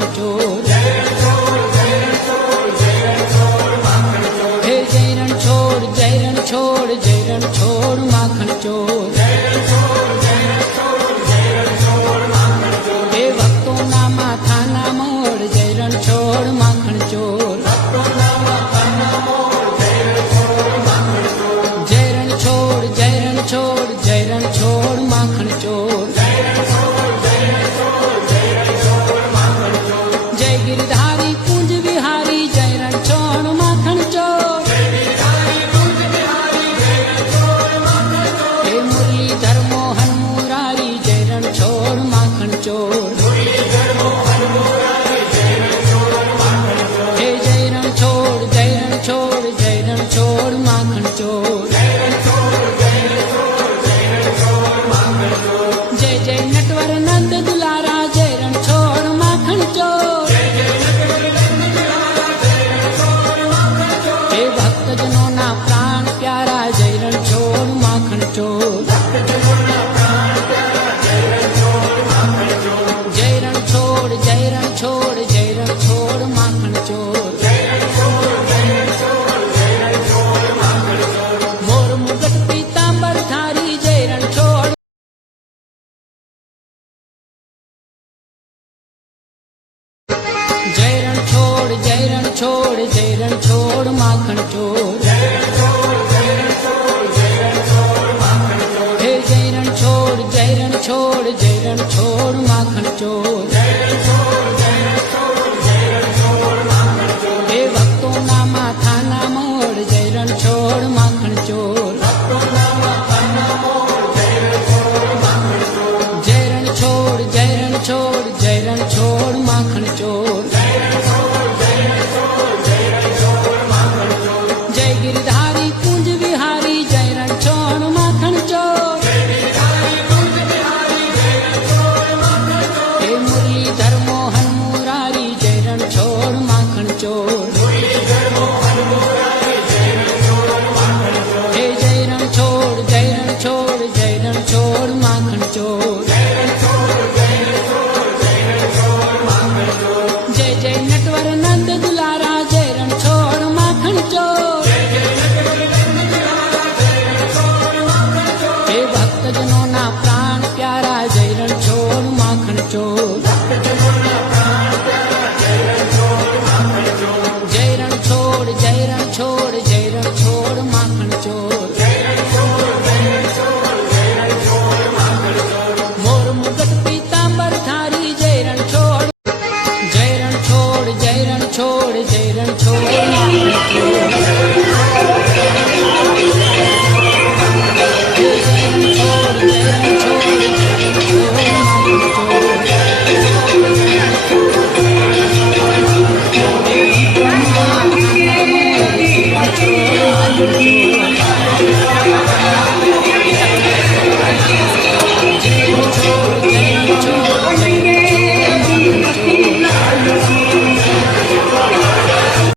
माखण चोर हे जय रण छोड़ जय रण छोड़ जय रण छोड़ माखण चोर हे भक्तों ना माथा ना मोड़ जय रण छोड़ माखण चोर जय रण छोड़ जय रण छोड़ जय रण छोड़ माखण चोर जय गिरधारी कुंज विहारी जय रण छोड़ माखण चोर हे मुरलीधर मोहन मुरारी जय रण छोड़ माखण चोर हे जय रण छोड़ जय रण छोड़ जय रण छोड़ माखण चोर जय जय नटवर नंद दुलारा जय रण छोड़ माखण चोर हे भक्तजनों ना प्राण प्यारा जय रण छोड़ माखण चोर जय रण छोड़ जय रण छोड़ जय रण छोड़ माखण चोर मोर मुगट पीतांबर धारी जय रण छोड़ जय रण छोड़ जय रण छोड़ जय रण छोड़ माखण चोर हे जय रण छोड़ जय रण छोड़ जय रण छोड़ माखण चोर